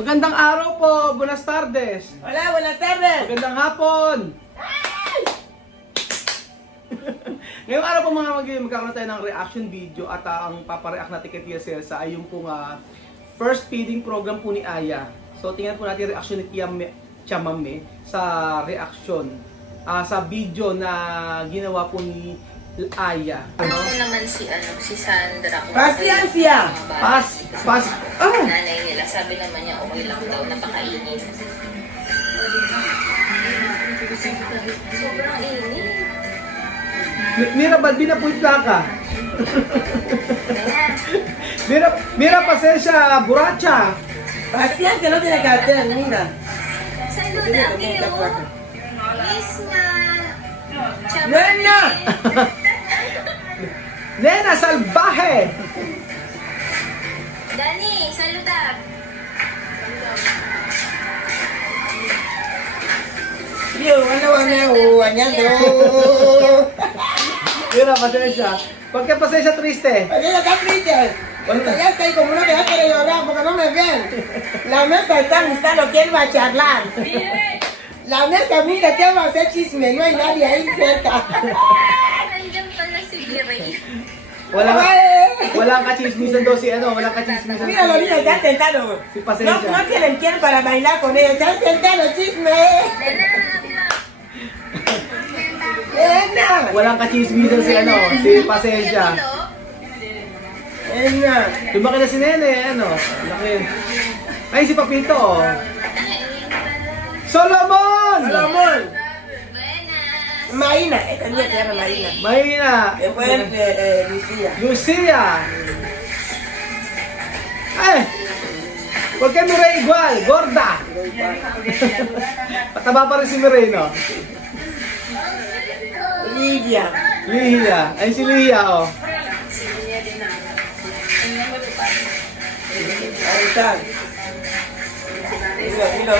Magandang araw po, buenas tardes. Hola, buenas tardes. Magandang hapon. Ngayong araw po magkakaroon tayo ng reaction video at ang papareact natin kay Tia Celsa ay yung pong first feeding program po ni Aya. So tingnan po natin reaction ni Tia Chamame sa reaction sa video na ginawa po ni Aya. Ano naman si Sandra? Pasensya! Nanay nila, sabi naman niya okay lang daw na pakainin. Sobrang init. Mira, ba't di na po yung plaka? Mira, pasensya, buracha. Pasensya, no tiene cartel, mira. Saluda, amigo. Miss na. Nena! Nena, salvaje! Dani, saluda. Yo, bañando. Mira, pasensya. ¿Por qué pasensya triste? Oye, está triste. Ya estoy como una que ya quiere llorar porque no me ven. La mesa está gustando, ¿quién va a charlar? La mesa, mira, ¿qué va a hacer chisme? No hay nadie ahí cerca. Nandiyan pala si Biray. Walang kachismisan daw si walang kachismisan. Mira, los niños están sentados. Si pasensya. No tienen quien para bailar con ellos. Están sentados, chisme. Nena. Walang kachismisan si pasensya. Nena. Lumaki na si Nene, laki. Ay, si Papito, Solomon! Solomon. Marina, esta niña se llama Marina. Marina. Después Lucía. Lucia. Ay, ¿por qué Mireille igual? Gorda. Pataba pa rin si Mireille, no? Lidia. Lia. Ay, si Lia, oh. Ahí está. Dilo.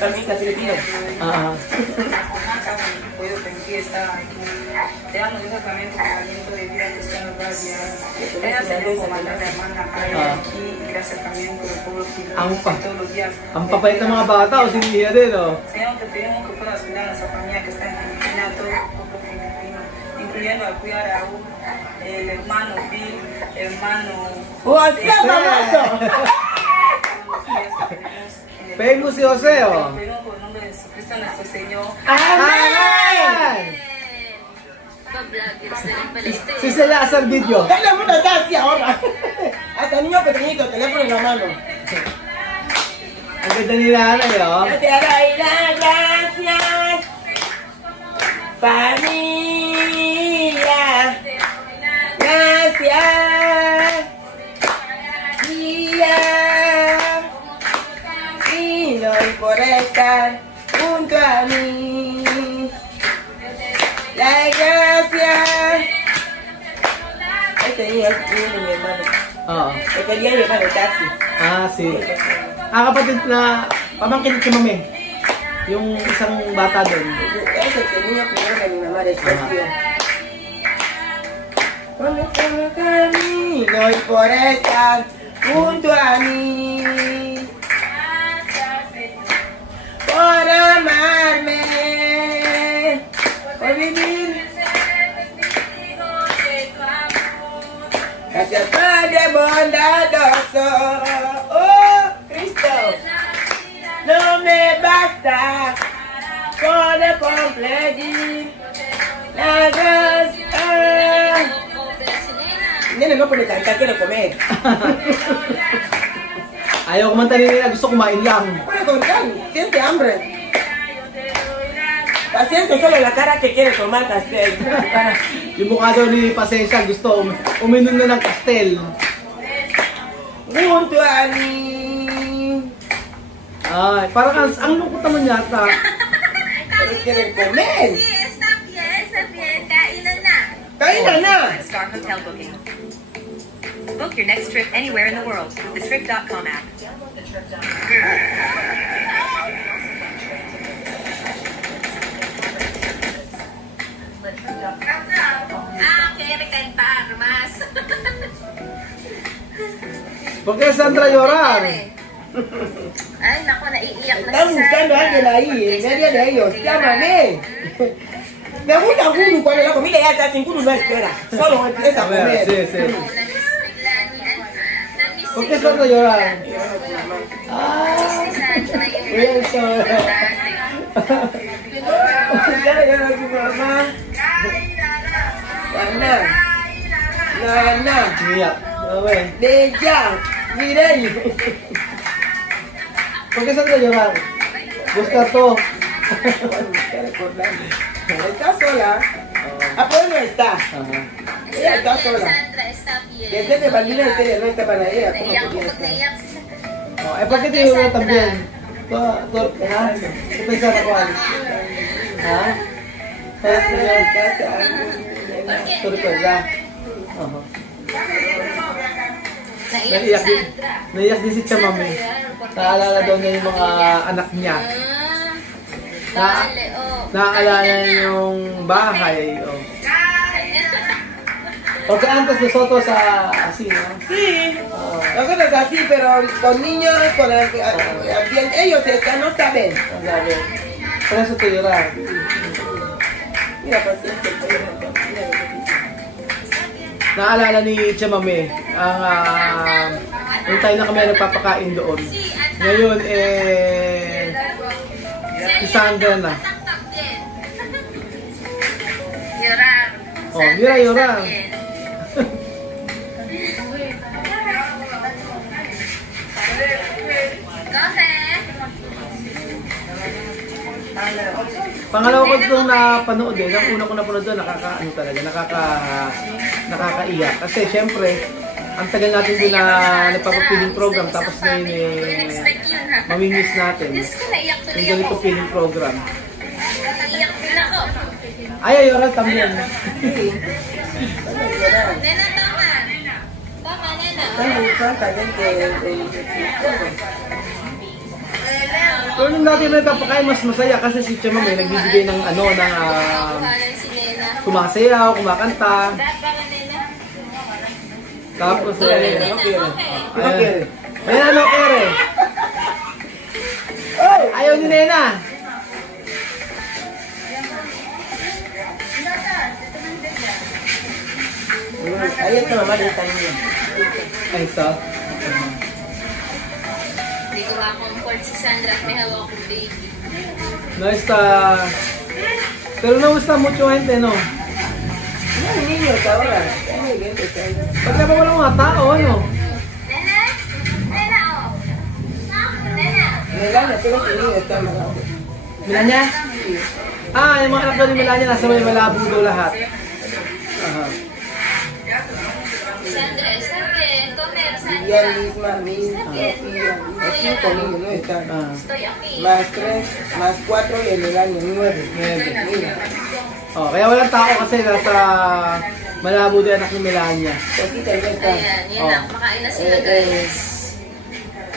También está Filipino. Te damos esos también por el aliento de vida que está en los días. Gracias por comandar la hermana aquí y gracias también por el pueblo filipino todos los días. Ang papayat ng mga bata, o si Lia din, oh. Señor, te pedimos que puedas cuidar a nuestra familia que está en Filipina, todo el pueblo filipino, incluyendo a cuidar a el hermano Bill, hermano... ¡Hostia, famoso! Famous si Jose, oh. Pedimos por el nombre de Jesucristo nuestro Señor. Amen! Si se le hace el video. Todo el mundo está así ahora. Hasta niño pequeñito, teléfono en la mano. Ang ganda ni nanay, oh. Yo te doy las gracias, familia. Gracias, día. Y doy por estar junto a mí. Las gracias. Este niño es mi hermano. Oo. Me quería llevar el taxi. Si kapatid na pamangkin si Mami. Yung isang bata doon. Es el niño primero que mi mamá despreció. Por el camino y por estar junto a mí. Por amarme. Por vivir. Gracias Padre bondadoso. Oh Cristo. No me basta poder completar la gracia. Nene no puede cantar, quiero comer. Ayaw kumanta ni Nina, gusto kumain lang. Puede contar, siente hambre. Paciencia, solo la cara que quiere tomar pastel. Yung mukha daw ni Pasensya, gusto uminom na ng pastel. Junto a mí. Ay, parang ang lungkot naman yata. Pero quieren comer. Sí, está bien. Kainan na. Kainan na. Star Hotel Booking. Book your next trip anywhere in the world with the Trip.com app. Quiere cantar más. ¿Por qué Sandra llorar? Ay, naku, naiiyak na Están buscando a alguien ahí, en medio de ellos. Llámame. Me gusta Guru cuando la comida ya está sin Guru, no espera. Solo empieza a comer. Sí, sí. ¿Por qué suelto llorar? Ah, voy a llorar. Ya le ganó a su mamá. Nana. Nana. Mira, a ver. De ya. Miren. ¿Por qué suelto llorar? Busca todo. Está sola. Ah, pues no está. Ajá. Ella está sola. Sandra, está bien. Desde que Valina en serio no está para ella. ¿Cómo Naiyak ko podía pag estar? naiyak si Sandra. Oh, ¿por qué te lloró también? ¿Qué pensaba cuál? ¿Ah? ¿Tú recuerdas? Ajá. Naiyak si Sandra. Naiyak din si Chamame. Naalala daw niya yung mga anak niya. Dale, oh. Naalala niya yung bahay. Oh. Porque antes nosotros así, ¿no? Sí, Oh, nosotros así, pero con niños, con ellos no saben. sabi. Por eso te llorar. Mira, paciente. Naalala ni Chamame yung tayo na kami nagpapakain doon. Ngayon, si Sandra na. Llorar. Oh, llorar. Pangalawa ko itong napanood ang una ko napanood doon, nakakaiyak. Kasi syempre, ang tagal natin doon na nagpapapiling program, tapos ngayon mamimiss natin yung ganito piling program. Naiyak din ako. Ay, oral también. Nena, tama. Tama, Nena. Pero nung dati na nagpapakain, mas masaya kasi si Chema may nagbibigay ng Kuhanan si Nena. sumasayaw, kumakanta. Tapos Nena, okay. ayan ano, Kere? Ayaw ni Nena. Ahí está mamá de esta niña. Ay, so. Hindi ko ma-comfort si Sandra at may hawak kong baby. No está... Pero no gusta mucho gente, no? No hay niños ahora. Muy bien, Ba't na ba walang mga tao, ano? Nena? Nena, oh. Nena. Melania, pero que niño está malado. Milanya? Ah, yung mga anak daw ni Milanya nasa may Malabo daw lahat. Aha. Sandra, está bien. Comer, Y él Sandra. misma, los 5 niños no están. Ah. Estoy aquí. Más 3, más 4 y en el año 9. Mira, Oh, kaya walang tao kasi nasa Malabo din anak ni Milanya. poquita ya está. Ayan, yan Oh. na. Makain na sila, guys.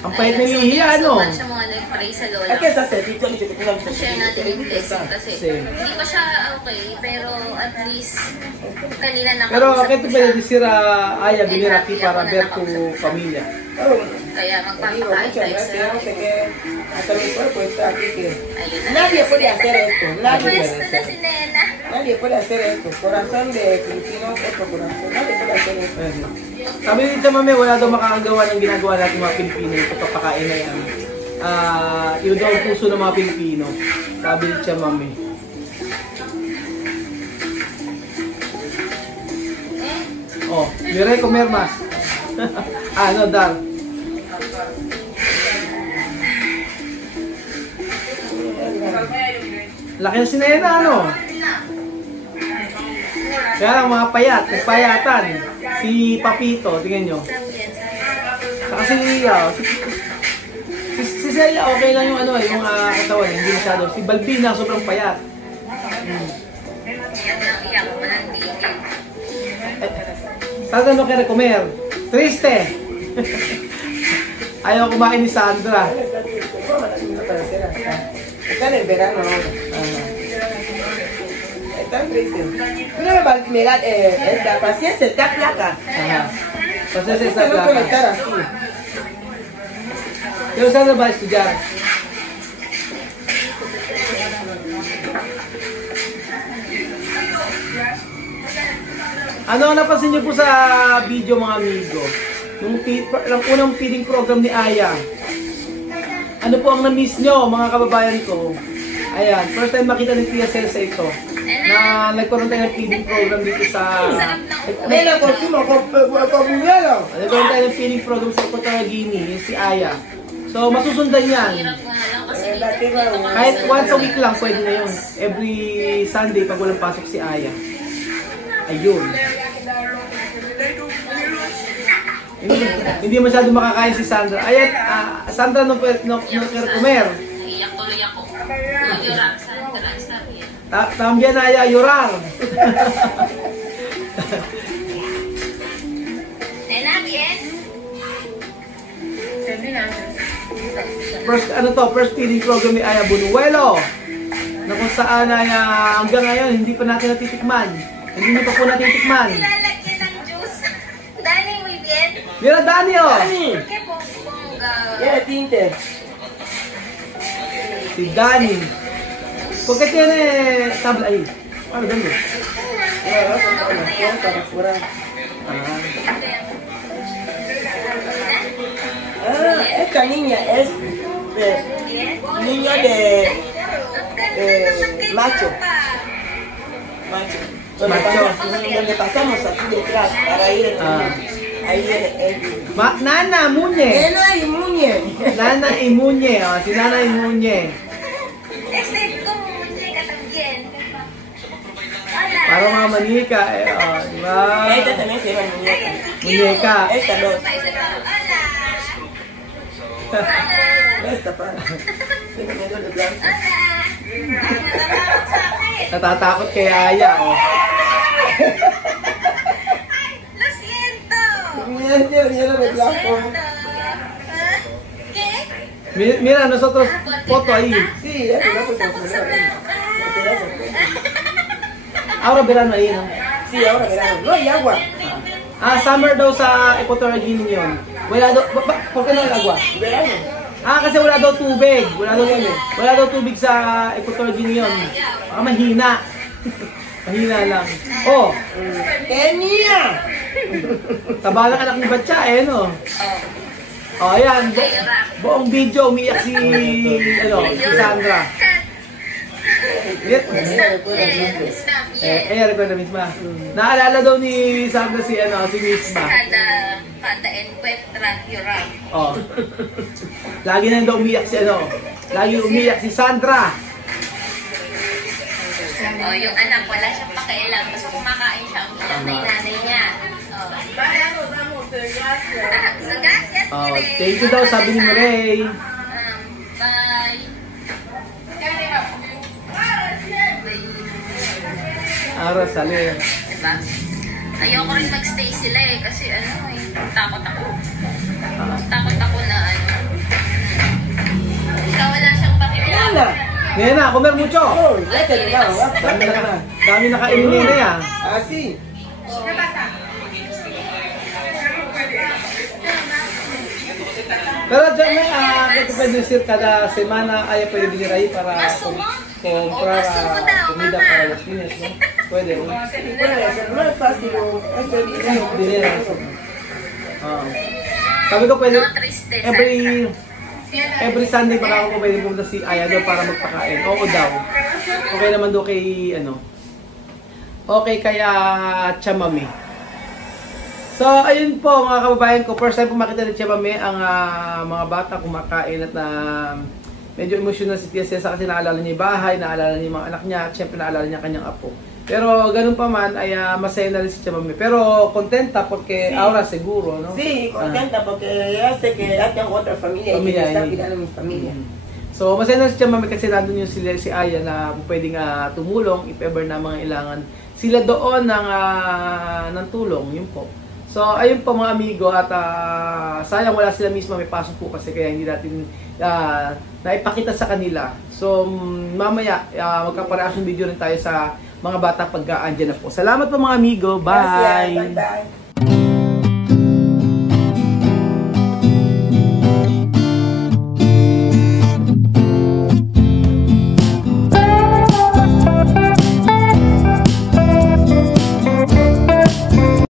Ang pait ni Lihi, ano? Siya mga nag-pray sa lola. Hay que estar cerquito, ni que tenga que Share natin yung blessing kasi Sí. hindi pa siya okay, pero at least kanina Pero nakausap bakit ko ba siya. decir a Aya venir aquí para ver tu familia? Kaya Digo, magpapakain muchas tayo gracias, no sa... sé qué. Hasta mi cuerpo está aquí que Ayun na. nadie puede hacer esto, nadie puede Pwesto na hacer. si Nena. Nadie puede hacer esto. Corazón de filipinos, otro corazón. Nadie puede hacer esto. Ayan. Sabi ni Chamame, wala daw makakagawa ng ginagawa natin mga Pilipino yung pagpapakain na yan. Yun daw ang puso ng mga Pilipino. Sabi ni Chamame. Oh, dire comer más. No, dar. Laki na si Nena, ano? Kaya lang mga payat, nagpayatan. Si Papito, tingnan nyo. Saka si Lia, si Celia, okay lang yung ano, yung katawan, hindi masyado. Si Balbina, sobrang payat. Iyak lang, iyak. Walang tigil. Saan no quiere comer? Triste! Ayaw kumain ni Sandra. Están en verano ahora. Están tristes. Pero la paciencia está flaca. Aha. Kasi Esta sa no puede estar plaka. así. Pero saan na ba estudyar? Ano ang napansin niyo po sa video mga amigo? Nung unang feeding program ni Aya. Ano po ang na-miss nyo mga kababayan ko? Ayan, first time makita ni Tia Celsa ito. Na nagkaroon tayo ng feeding program dito sa... Nena, consumo, comunero. Nagkaroon tayo ng feeding program sa Equatorial Guinea, yung si Aya. So masusundan yan. Hirap ko nga lang kasi dito mga Kahit once a week lang, pwede na yun. Every Sunday pag walang pasok si Aya. Ayun. Hindi masyado makakain si Sandra. Ayan, Sandra no comer. iyak tuloy ako. Yurak, Sandra, sabi yan. También Aya llorar. Nena, bien? First feeding program ni Aya Bunuelo. Na kung saan ay hanggang ngayon hindi pa natin natitikman. Hindi niyo pa po natitikman. Nilalagyan ng juice. Dani, muy bien. Mira Dani oh. Dani. ¿Qué ponga? Yeah, tinte. Si Dani. Porque tiene tabla ahí. Ano ganun? Yeah, vas a poner la cuenta para fuera. Esta niña es niño de macho. Macho. Donde pasamos aquí detrás para ir ahí el Nana Muñe. Nena y Muñe. Nana y Muñe. Oh, si Nana y Muñe. Como muñeca también. Hola. Para mga manika. Diba? Esta también se llama muñeca. Muñeca. Esta dos. Hola. Esta para. Estoy comiendo de blanco. Natatakot kay Aya. Oh. Lo siento. Vinieron de blanco. ¿Qué? Mira, nosotros foto ahí. Sí, eso no se Ahora verano ahí, no? Sí, ahora verano. No hay agua. Summer daw sa Equatorial Guinea yun. Wala daw, por qué no hay agua? Verano. Kasi wala daw tubig. Wala daw tubig sa Equatorial Guinea yun. Baka mahina. Mahina lang. Oh, Kenya. taba ng anak ni Batya eh, no? Oh, ayan. Buong video umiyak si Sandra. Recuerda misma. Naalala daw ni Sandra si Misma. Kada encuentra llorar. Oh. Lagi na daw umiyak si Lagi umiyak si Sandra. Oh, yung anak, wala siyang pakialam. Basta kumakain siya, umiyak na yung nanay niya. So, gracias, Mireille. Thank you daw, sabi ni Mireille. Bye. Ara, salir. Diba? Ayoko rin magstay sila kasi takot ako. Takot ako na Ikaw wala siyang pakialam. Nena, comer mucho. Oh, ya terminamos. Dami nakainin ni Nena. Así. Pero dyan ito pwede decir kada semana ay pwede venir ahí para comprar comida para los niños, ¿no? Puede, ¿no? No es fácil. Dinero. Sabi ko pwede, No, triste. every Sunday baka ako pwede pumunta si Aya daw para magpakain. Oo daw. Okay naman daw kay, okay kaya Chamame. So, ayun po mga kababayan ko. First time po makita ni Chamame ang mga bata kumakain at medyo emotional si Tia Celsa kasi naalala niya yung bahay, naalala niya yung mga anak niya, at syempre naalala niya kanyang apo. Pero ganun pa man ay masaya na rin si Chamame. Pero contenta porque ahora seguro, ¿no? Sí, contenta porque ya sé que ya tengo otra familia y que me está cuidando mi familia. So, masaya na si Chamame kasi nandun yung si Aya na pwedeng tumulong if ever na mga ilangan sila doon ng tulong, yun po. So, ayun po mga amigo at sayang wala sila mismo may pasok po kasi kaya hindi natin naipakita sa kanila. So, mamaya magka-reaction video rin tayo sa mga bata pag andyan na po. Salamat po mga amigo. Bye! Gracias, bye-bye.